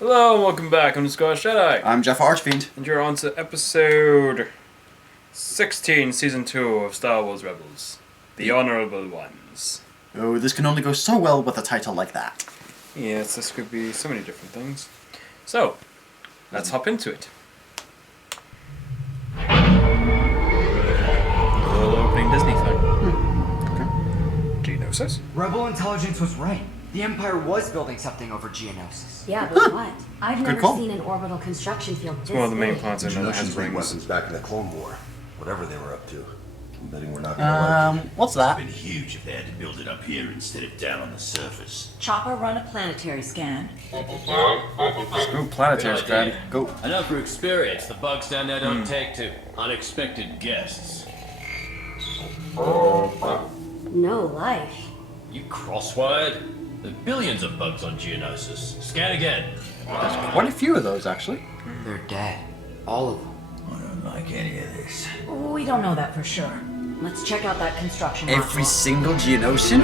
Hello and welcome back. I'm the Scottish Jedi. I'm Jeff Archfiend. And you're on to episode 16, season 2 of Star Wars Rebels. The Honourable Ones. Oh, this can only go so well with a title like that. Yes, this could be so many different things. So, let's hop into it. A little opening Disney thing. Geonosis? Rebel intelligence was right. The Empire was building something over Geonosis. Yeah, but what? I've never call. seen an orbital construction field this It's one of the main big. planets I know that has Geonosians made rings. weapons back in the Clone War. Whatever they were up to. I'm betting we're not gonna like it. What's that? Been huge if they had to build it up here instead of down on the surface. Chopper, run a planetary scan. Ooh, planetary scan. Go. I know from experience the bugs down there don't take to unexpected guests. No life. You crosswired? There are billions of bugs on Geonosis. Scan again. Quite a few of those, actually. They're dead. All of them. I don't like any of this. We don't know that for sure. Let's check out that construction Every module. single Geonosian?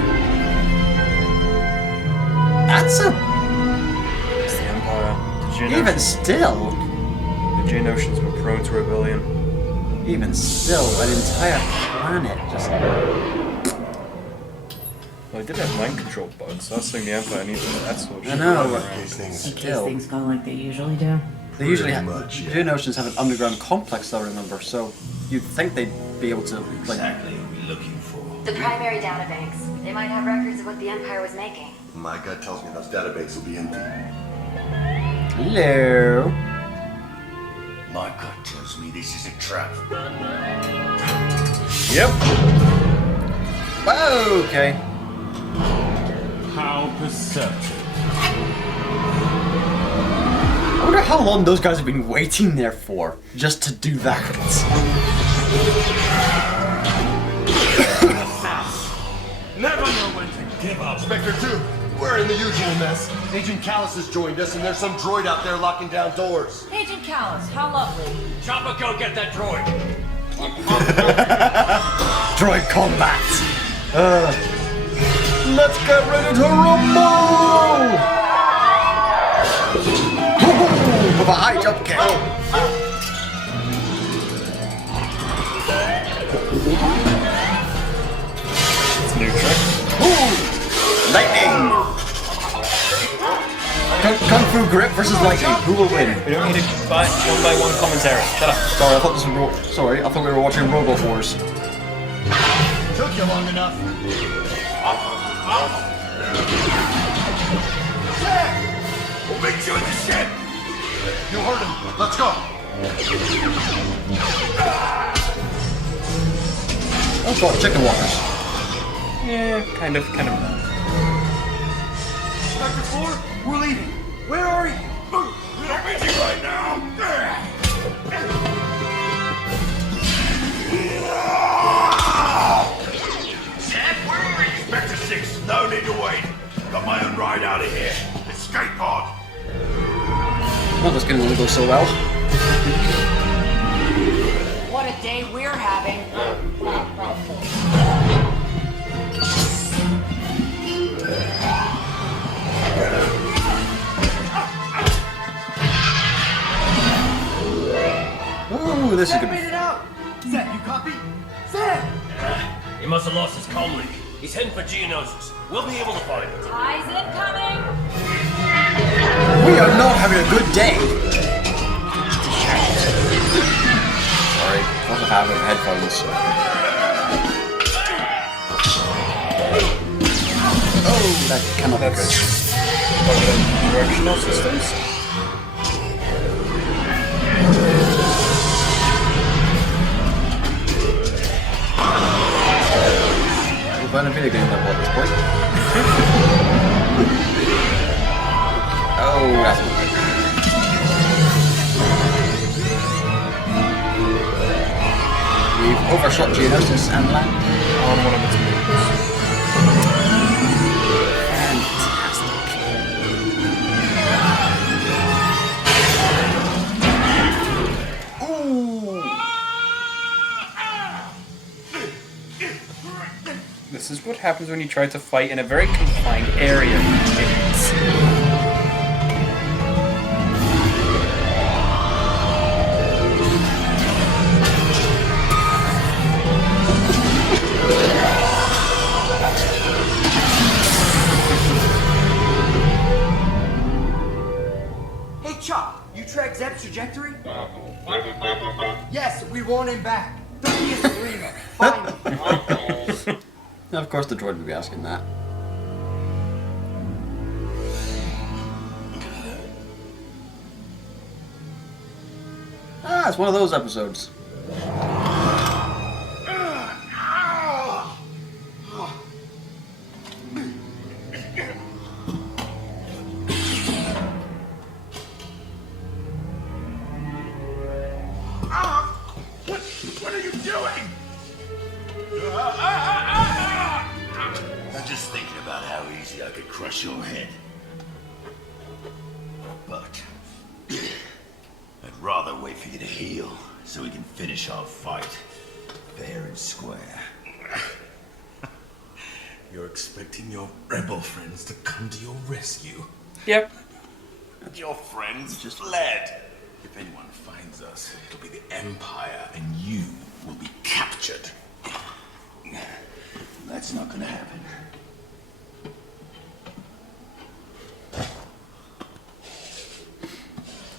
That's a... It's the Empire. The Even Geonosians, still... the Geonosians were prone to rebellion. Even still, an entire planet just... Well, they did have mind control bugs, so that's the thing the Empire needs that sort of I shit. know. In case Still. things go like they usually do. They usually have... Pretty much, yeah. Geonosians have an underground complex, I remember, so you'd think they'd be able to, like... Exactly what we're looking for. The primary databanks. They might have records of what the Empire was making. My gut tells me those databases will be empty. Hello? My gut tells me this is a trap. Yep. Whoa, okay. How perceptive. I wonder how long those guys have been waiting there for, just to do that. Never know when to give up. Spectre 2, we're in the usual mess. Agent Callus has joined us, and there's some droid out there locking down doors. Agent Callus, how lovely. Chopper, go get that droid. Droid combat! Let's get ready to rumble! Woo-hoo! With a high jump kick. It's a new trick. Ooh! Lightning! Kung Fu Grip versus Lightning. Who will win? We don't need a one by one commentary. Shut up. Sorry, I thought this was sorry, I thought we were watching Robo Wars. Took you long enough. We'll meet you in the shed. You heard him. Let's go. Oh god, chicken walkers. Yeah, kind of not. Spectre 4, we're leaving. Where are you? I'm meeting right now. Dad, where are you? Spectre 6, no need to wait. Got my own ride out of here. Escape pod. Well, this can only go so well. What a day we're having. Ooh, this is Zed good. made it out. Zed, you copy? Zed! He must have lost his comm link. He's heading for Geonosis. We'll be able to find him. Ties incoming. We are not having a good day. Sorry, must have had headphones. Oh, that cannot be good. Directional systems? We're playing a video game level at this point. Oh, that's not good. We've overshot Geonosis and land. On one of its moves. This is what happens when you try to fight in a very confined area. It's Chop, you track Zeb's trajectory? Yes, we want him back. Don't be a screamer. Find him. Now, of course, the droid would be asking that. Ah, it's one of those episodes. What are you doing? I'm just thinking about how easy I could crush your head. But I'd rather wait for you to heal so we can finish our fight fair and square. You're expecting your rebel friends to come to your rescue? Yep. Your friends just led. If anyone finds us, it'll be the Empire, and you will be captured. That's not gonna happen.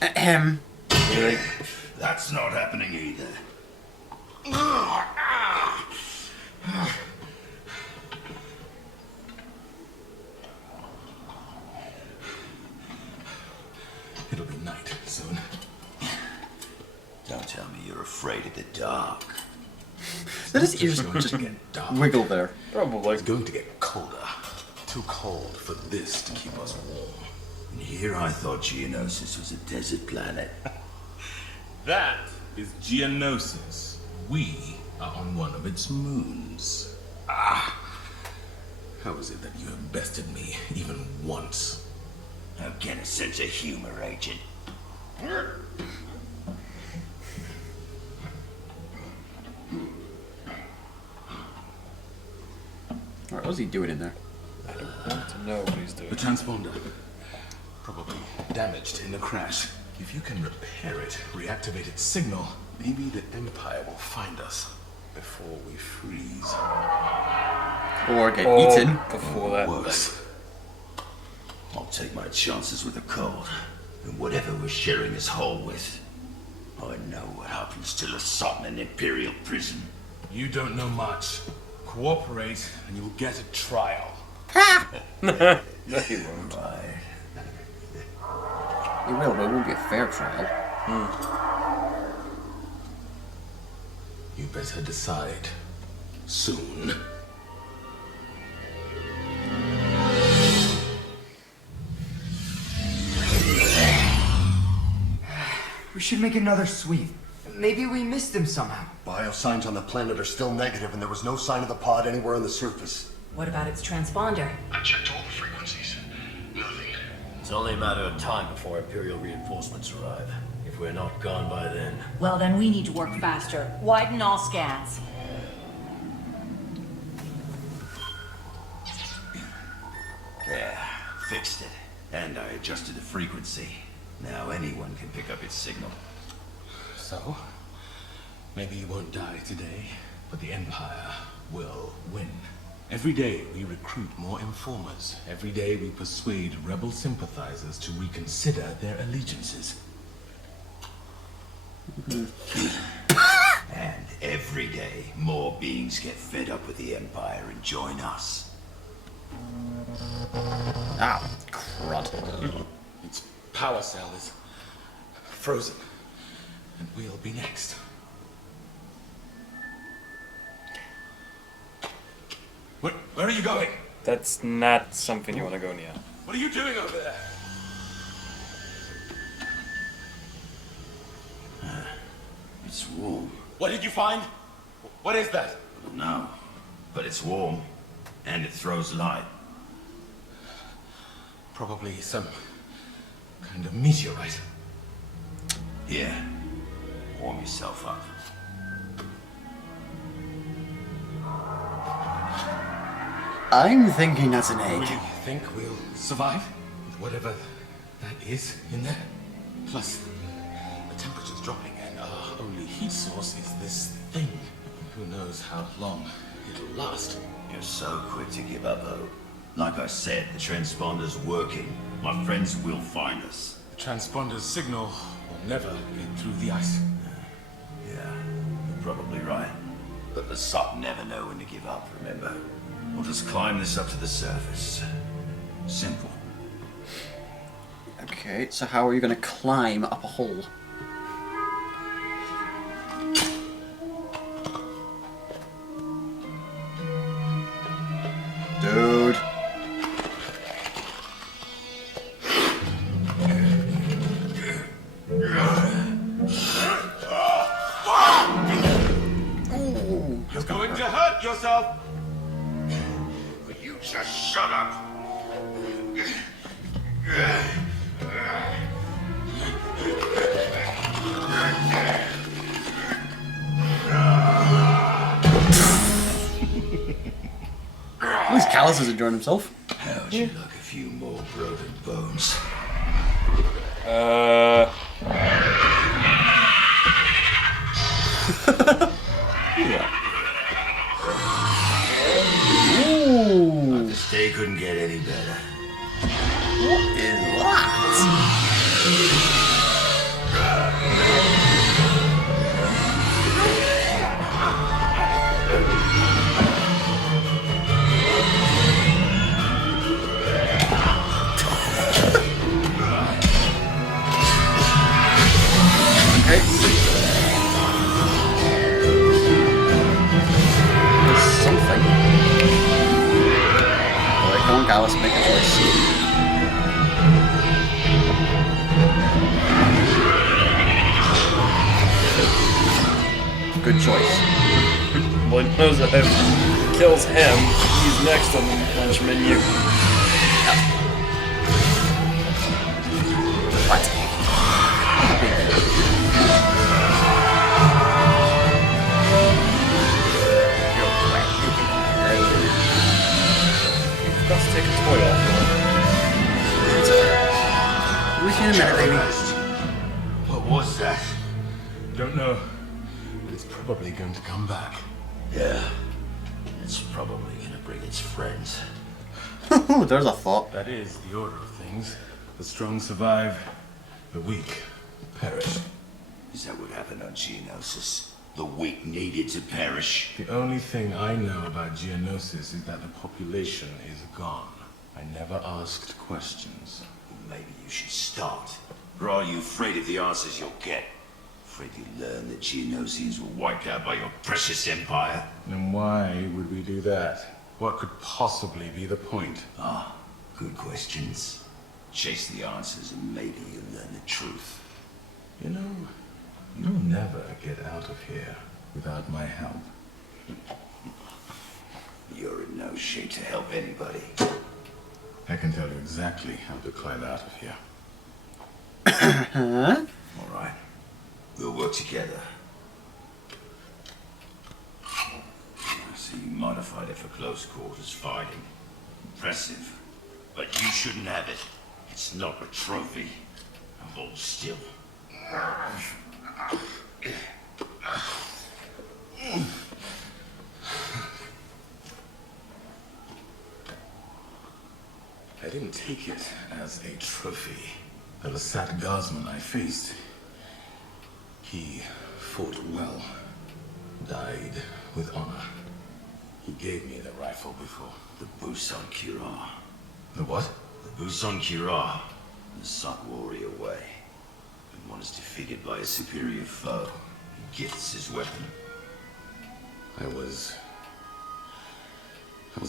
Ahem. Really? That's not happening either. It'll be night soon. Don't tell me you're afraid of the dark. That is ears It's going just to get dark. wiggle there. Probably. It's going to get colder. Too cold for this to keep us warm. And here I thought Geonosis was a desert planet. That is Geonosis. We are on one of its moons. Ah! How is it that you have bested me even once? Now get a sense of humor, Agent. Alright, what's he doing in there? I don't want to know what he's doing. The transponder. Probably damaged in the crash. If you can repair it, reactivate its signal, maybe the Empire will find us before we freeze. Or get Or eaten. before that. Worse. I'll take my chances with the cold. And whatever we're sharing this hole with, I know what happens to Lasat in Imperial prison. You don't know much. Cooperate, and you'll get a trial. No, he won't. Right. He will, but it won't be a fair trial. You better decide soon. We should make another sweep. Maybe we missed him somehow. Biosigns on the planet are still negative, and there was no sign of the pod anywhere on the surface. What about its transponder? I checked all the frequencies. Nothing. It's only a matter of time before Imperial reinforcements arrive. If we're not gone by then. Well, then we need to work faster. Widen all scans. Yeah, fixed it. And I adjusted the frequency. Now anyone can pick up its signal. So, maybe you won't die today, but the Empire will win. Every day we recruit more informers. Every day we persuade rebel sympathizers to reconsider their allegiances. And every day, more beings get fed up with the Empire and join us. Ah, crud. Its power cell is frozen, and we'll be next. Where are you going? That's not something you want to go near. What are you doing over there? It's warm. What did you find? What is that? No, but it's warm. And it throws light. Probably some kind of meteorite. Here, warm yourself up. I'm thinking that's an Do egg. you think we'll survive with whatever that is in there? Plus, the temperature's dropping and our only heat source is this thing. Who knows how long it'll last. You're so quick to give up, though. Like I said, the transponder's working. My friends will find us. The Transponder's signal will never get through the ice. Yeah, you're probably right. But the Sot never know when to give up, remember? We'll just climb this up to the surface. Simple. Okay, so how are you going to climb up a hole? Dude. You're going to hurt yourself! Will you just shut up? At least Callus is enjoying himself. How'd you like a few more broken bones? Ooh. This day couldn't get any better. What is that? Okay. There's something. Alright, come on, Callus, make a choice. Good choice. Well, he knows that if he kills him, he's next on the punch menu. What? You've got to take a toy off him. We can a minute, baby. What was that? Don't know, but it's probably going to come back. Yeah. It's probably gonna bring its friends. There's a thought. That is the order of things. The strong survive, the weak perish. Is that what happened on Geonosis? The weak needed to perish? The only thing I know about Geonosis is that the population is gone. I never asked questions. Maybe you should start. Or are you afraid of the answers you'll get? Afraid you learn that Geonosians were wiped out by your precious empire? And why would we do that? What could possibly be the point? Ah, good questions. Chase the answers and maybe you'll learn the truth. You know, you'll never get out of here without my help. You're in no shape to help anybody. I can tell you exactly how to climb out of here. Huh? All right. We'll work together. I see you modified it for close quarters fighting. Impressive. But you shouldn't have it. It's not a trophy. Hold still. I didn't take it as a trophy. The Lasat guardsman I faced, he fought well, died with honor. He gave me the rifle before. The Busan Kira. The what? The Busan Kira. The Sot warrior way. When one is defeated by a superior foe, he gifts his weapon. I was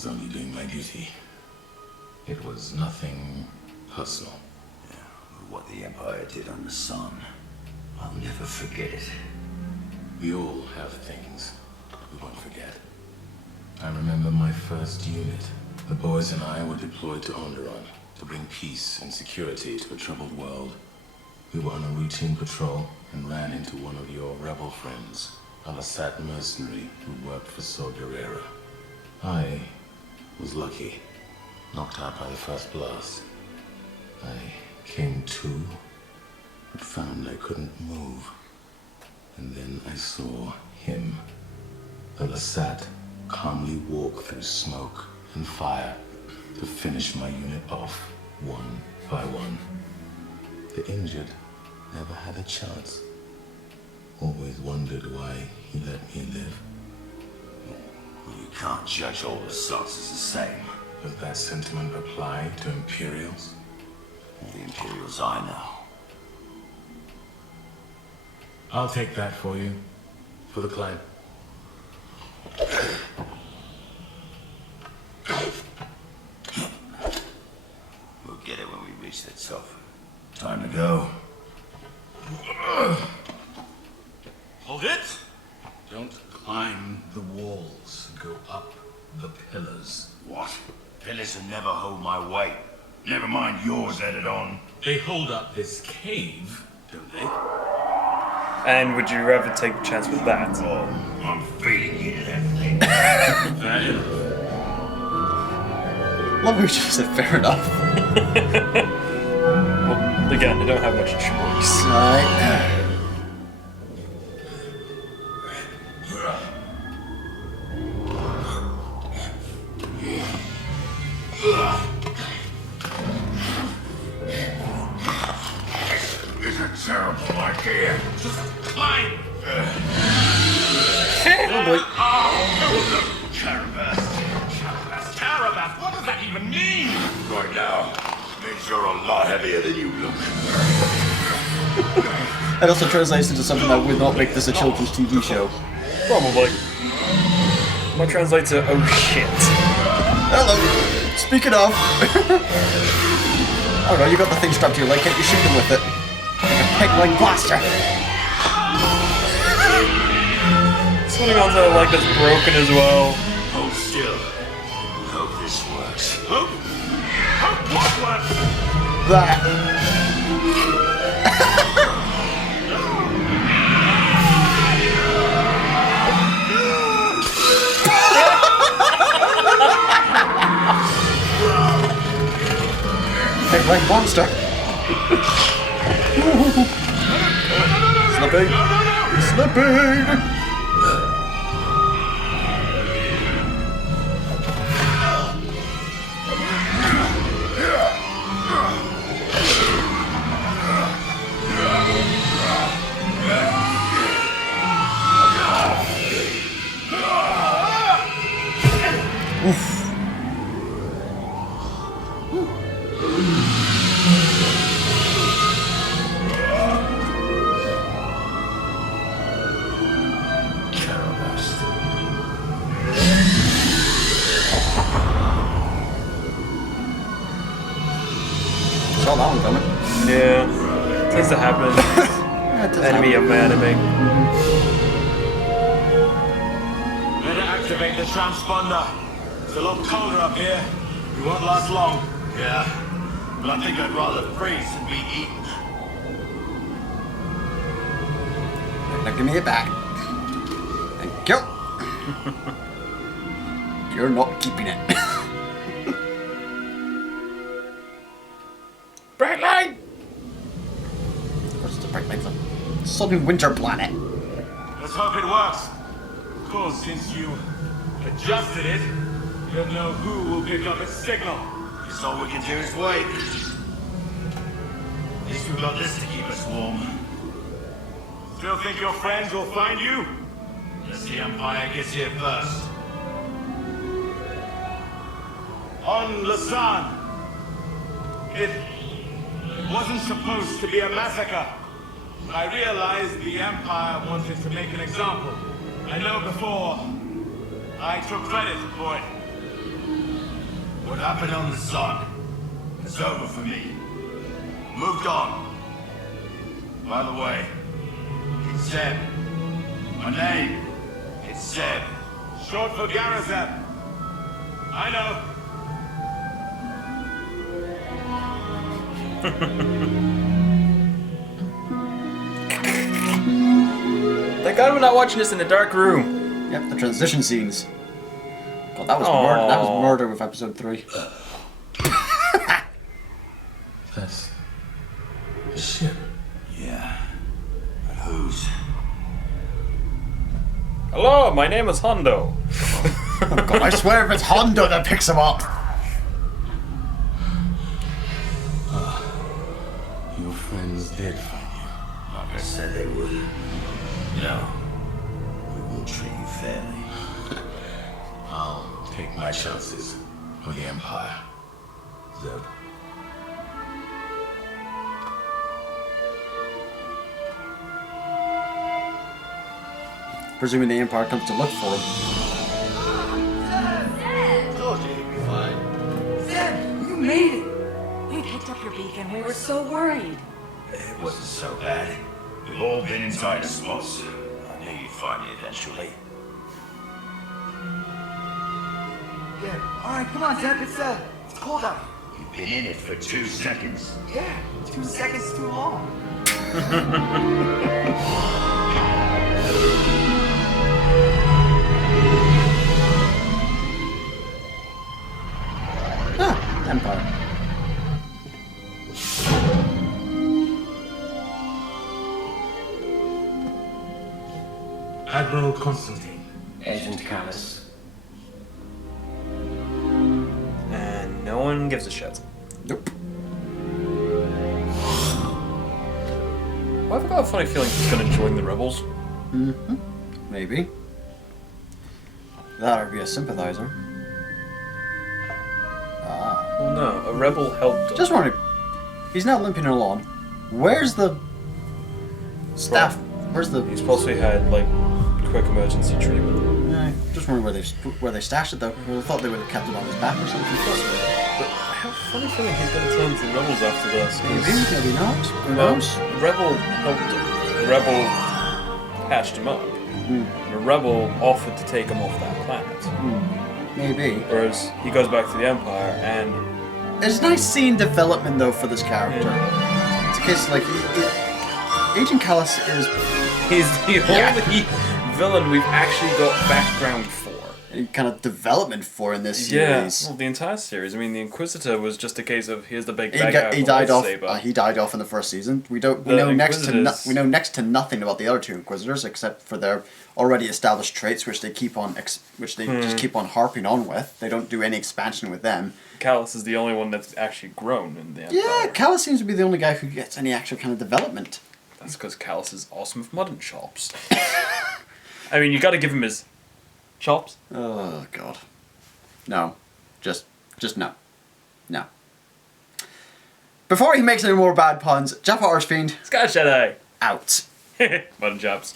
only doing my duty. It was nothing personal. Yeah, but what the Empire did on the Sun, I'll never forget it. We all have things we won't forget. I remember my first unit. The boys and I were deployed to Onderon to bring peace and security to a troubled world. We were on a routine patrol and ran into one of your rebel friends, a Lasat mercenary who worked for Saw Gerrera. I was lucky, knocked out by the first blast. I came to, but found I couldn't move. And then I saw him, the Lasat, calmly walk through smoke and fire to finish my unit off, one by one. The injured never had a chance. Always wondered why he let me live. You can't judge all assaults as the same. Does that sentiment apply to Imperials? The Imperials I know. I'll take that for you. For the climb. We'll get it when we reach the top. Time to go. Hold it! Don't climb the walls. Go up the pillars. What? Pillars will never hold my weight. Never mind yours added on. They hold up this cave, don't they? And would you rather take a chance with that? Oh, I'm feeding you to that thing. Fair enough. Love what you just said, fair enough. Well, again, they don't have much choice. Alright. It's a terrible idea. Just climb! Oh boy. Carabas. Carabas, what does that even mean? Right now, means you're a lot heavier than you look. That also translates into something that would not make this a children's TV show. Probably. Might translate to oh shit. Hello. Speaking of. Oh no, you got the thing strapped to your leg, can't you shoot him with it? Like a peg-leg blaster. Something onto the leg that's broken as well. Hold still. Hope this works. Hope what works? That. Peg-leg monster. Slipping. Slipping. Saw that one coming. Yeah. Tends to happen. Enemy of my enemy. Better activate the transponder. It's a lot colder up here. We won't last long. Yeah, but I think I'd rather freeze than be eaten. Now give me it back. Thank you. You're not keeping it. Bright light! Of course it's a bright light. Southern winter planet. Let's hope it works. Of course, since you adjusted it, you don't know who will pick up its signal. Guess all we can do is wait. At least we've got this to keep us warm. Still think your friends will find you? Unless the Empire gets here first. On Lasan. It wasn't supposed to be a massacre. I realized the Empire wanted to make an example. I know before I took credit for it. What happened on the sun is over for me. Moved on. By the way, it's Zeb. My name, it's Zeb. Short for Garazeb. I know. Thank God we're not watching this in a dark room. Yep, the transition scenes. God, that was murder. That was murder with episode 3. That's a ship. Yeah. But whose? Hello, my name is Hondo. Oh God, I swear if it's Hondo that picks him up. Your friend rebels did find you. Like I said they would. No. We will treat you fairly. I'll take my chances for the Empire. Zeb. Presuming the Empire comes to look for him. Told you he'd be fine. Zeb, you made it! We picked up your beacon. We were so worried. It wasn't so bad. We've all been inside a spot. I knew you'd find me eventually. Yeah. All right, come on, Zeb. It's cold out here. You've been in it for 2 seconds. Yeah, 2 seconds too long. Empire. Admiral Constantine. Agent Callus. And no one gives a shit. Nope. Well, I've got a funny feeling he's going to join the rebels. Maybe. That would be a sympathizer. Well, no, a rebel helped him. Just wondering. He's now limping along. Where's the staff? Where's the? He's possibly had, like, quick emergency treatment. Yeah, just wondering where they stashed it though. I thought they would have kept it on his back or something. Possibly. But I have a funny feeling he's going to turn to the rebels after this. Maybe, maybe not. Who knows? The rebel helped him. The rebel patched him up. The rebel offered to take him off that planet. Maybe. Whereas he goes back to the Empire and... It's nice seeing development though for this character. Yeah. It's a case like Agent Callus is He's the only villain we've actually got background for. kind of development for in this Yeah, series. well, the entire series. I mean, the Inquisitor was just a case of here's the big He, bad guy he with died the off. lightsaber. He died off in the first season. We know The next Inquisitors- next to nothing about the other two Inquisitors except for their already established traits, which they keep on just keep on harping on with. They don't do any expansion with them. Callus is the only one that's actually grown in the Empire. Yeah, Callus seems to be the only guy who gets any actual kind of development. That's because Callus is awesome with mutton chops. I mean, you got to give him his chops. Oh God, no, just no, no. Before he makes any more bad puns, Jabba Archfiend Sky Jedi. out. Mutton chops.